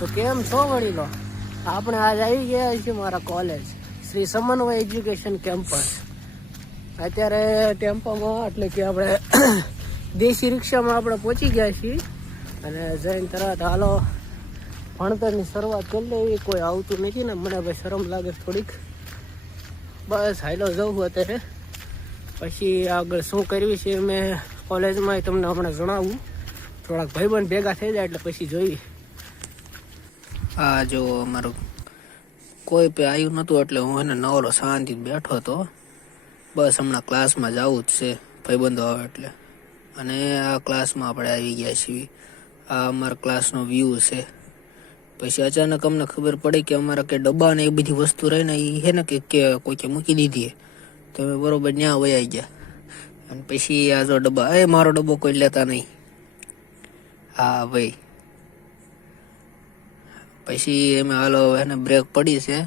તો કેમ છો વળી લો આપણે આજ આવી ગયા છીએ મારા કોલેજ શ્રી સમન્વય એજ્યુકેશન કેમ્પસ અત્યારે ટેમ્પોમાં, એટલે કે આપણે દેશી રિક્ષામાં આપણે પહોંચી ગયા છીએ. અને જઈને તરત હાલો, ભણતરની શરૂઆત કરી લેવી કોઈ આવતું નથી ને, મને ભાઈ શરમ લાગે થોડીક. બસ, હાલો, જવું અત્યારે. પછી આગળ શું કરવી છે મેં કોલેજમાં તમને હમણાં જણાવું. થોડાક ભાઈબંધ ભેગા થઈ જાય, એટલે પછી જોઈ આ જો અમારું કોઈ પે આવ્યું નહોતું એટલે હું એને નવરો શાંતિ બેઠો હતો. બસ હમણાં ક્લાસમાં જવું જ છે, ભાઈબંધો આવે એટલે. અને આ ક્લાસમાં આપણે આવી ગયા છીએ. આ અમારા ક્લાસનો વ્યૂ છે. પછી અચાનક અમને ખબર પડી કે અમારા કે ડબ્બા ને એ બધી વસ્તુ રહી ને એ હે ને કે કોઈકે મૂકી દીધી તો અમે બરોબર ત્યાં વયા ગયા. અને પછી આ જો ડબ્બા એ મારો ડબ્બો કોઈ લેતા નહીં. હા, ભાઈ. પછી અમે હાલો હવે એને બ્રેક પડી છે.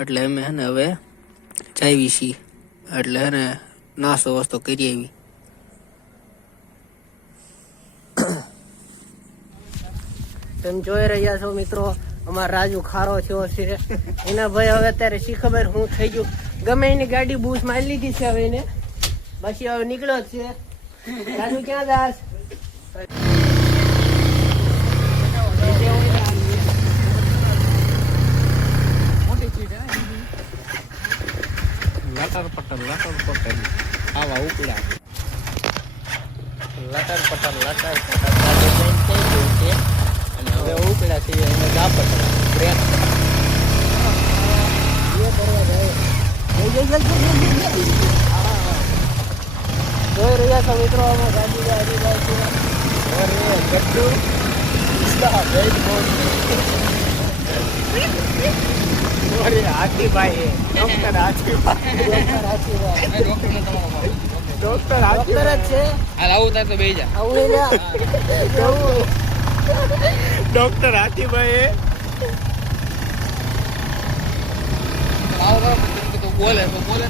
એટલે અમે હે ને હવે જાવી છીએ. એટલે હે ને નાસ્તો વાસ્તો કરી આવી તમે જોઈ રહ્યા છો મિત્રો, અમારો રાજુ ખારો થયો છે. એના ભાઈ હવે અત્યારે શી ખબર હું થઈ ગયું. ગમે એની ગાડી બૂસ મારી લીધી છે હવે એને. પછી હવે નીકળ્યો છે. રાજુ ક્યાં જાસ લટર પટર લટર પટર આવા ઉપડા લટર પટર લટર પટર થઈ ગયું છે. અને હવે ઉપડા છે એને દાપટ બ્રેક. એ કરવા જાય જય જય જય જય જય જય જય. જોઈ રહ્યા છો મિત્રો અમે ગાડી ગાડી જાય છે અરે ગટ્ટુ ઉસ્તા વેઇટ બોલ અરે હાથીભાઈ ડોક્ટર હાથીભાઈ ડોક્ટર આશીર્વાદ. ડોક્ટર ડોક્ટર જ છે. હાલ આવું થાય તો બે જા. આવું એલા જવું ડોક્ટર હાથીભાઈ આવો તો બોલે તો બોલે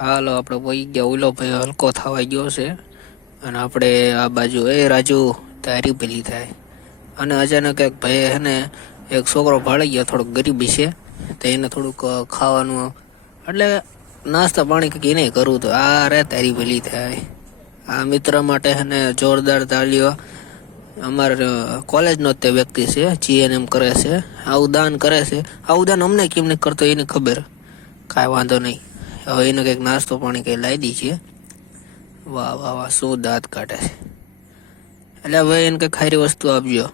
હાલો આપણે વહી ગયા ઓલો ભાઈ હલકો થવા ગયો છે. અને આપણે આ બાજુ, એ રાજુ, તારી પેલી થાય. અને અચાનક એક ભાઈ હે ને, એક છોકરો ભાળી ગયો, થોડોક ગરીબી છે. તો એને થોડુંક ખાવાનું, એટલે નાસ્તા પાણી કંઈક એને કરવું તો, આ રે તારી પેલી થાય. આ મિત્ર માટે હે ને જોરદાર તાળીઓ. અમાર કોલેજનો તે વ્યક્તિ છે જીએનએમ કરે છે. આવું દાન કરે છે. આવું દાન અમને કેમ નહીં કરતો, એની ખબર. કાંઈ વાંધો નહીં. હવે એને કંઈક નાસ્તો પાણી કંઈ લાવી દી છે. વાહ વાહ વાહ, શું દાંત કાઢે છે. એટલે હવે એને કંઈક ખારી વસ્તુ આપજો.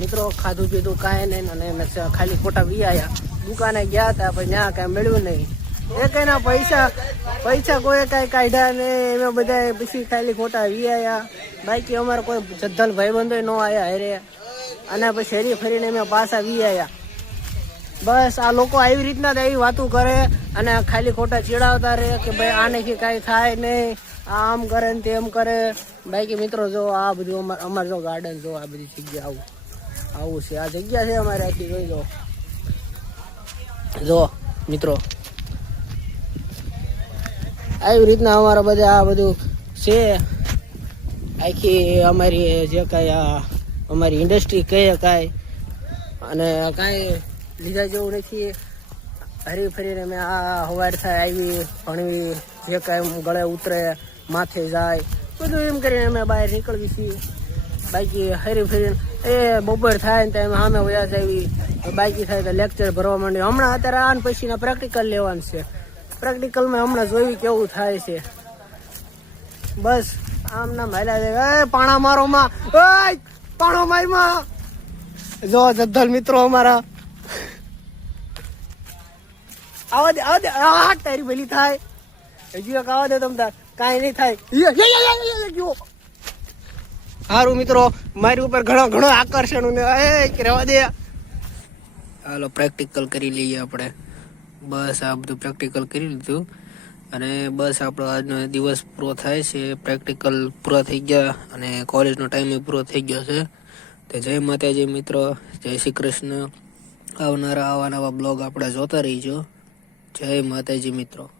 મિત્રો, ખાધું પીધું કાંઈ નહીં અને સ- ખાલી ખોટા આવ્યા દુકાને ગયા હતા, પણ ત્યાં કાંઈ મળ્યું નહીં. એ કઈના પૈસા પૈસા કોઈ કાંઈ કાઢ્યા ને એમાં બધા પછી ખાલી ખોટા વી આવ્યા બાકી અમારે કોઈ જદ્દલ ભાઈબંધો ન આવ્યા હેરે. અને પછી હેરી ફરીને અમે પાછા વી આવ્યા બસ, આ લોકો આવી રીતના જ એવી વાતો કરે. અને ખાલી ખોટા ચીડાવતા રહે કે ભાઈ આનેથી કાંઈ થાય નહીં. આમ કરે ને તેમ કરે. બાકી મિત્રો જો આ બધું અમાર જો ગાર્ડન જો આ બધી જગ્યા આવું. આવું છે. આ જગ્યા છે અમારે આખી, જોઈ જો જો, મિત્રો. આવી રીતના અમારા બધા આ બધું છે. આખી અમારી જે કાંઈ અમારી ઇન્ડસ્ટ્રી કહે કાંઈ. અને કાંઈ લીધા જેવું નથી. હરી ફરીને મેં આ હવાર થાય આવી, ભણવી, જે કાંઈ ગળે ઉતરે, માથે જાય, બધું એમ કરીને અમે બહાર નીકળવી છીએ. બાકી હરી ફરીને, એ બપોર થાય ને time સામે વયા જાવી બાકી થાય તો લેક્ચર ભરવા માંડ્યું. હમણાં અત્યારે આન પછીના પ્રેક્ટિકલ લેવાનું છે. પ્રેક્ટિકલમાં હમણાં જોયું કેવું થાય છે. બસ, આમ નામ હાલ્યા એ, પાણા મારો માં. પાણો મારી માં. જો જદ્દલ મિત્રો અમારા આવા દે આવા દે આ તારી ભલી થાય. હજી એક આવા તમ તાર કાંઈ નહીં થાય. સારું મિત્રો, મારી ઉપર ઘણો ઘણો આકર્ષણ ને એ રહેવા દે. હાલો પ્રેક્ટિકલ કરી લઈએ આપણે. બસ, આ બધું પ્રેક્ટિકલ કરી લીધું. અને બસ, આપણો આજનો દિવસ પૂરો થાય છે. પ્રેક્ટિકલ પૂરા થઈ ગયા અને કોલેજનો ટાઈમ પૂરો થઈ ગયો છે. તો જય માતાજી મિત્રો, જય શ્રી કૃષ્ણ. આવનારા આવા નવા બ્લોગ આપણે જોતા રહીજો. જય માતાજી મિત્રો.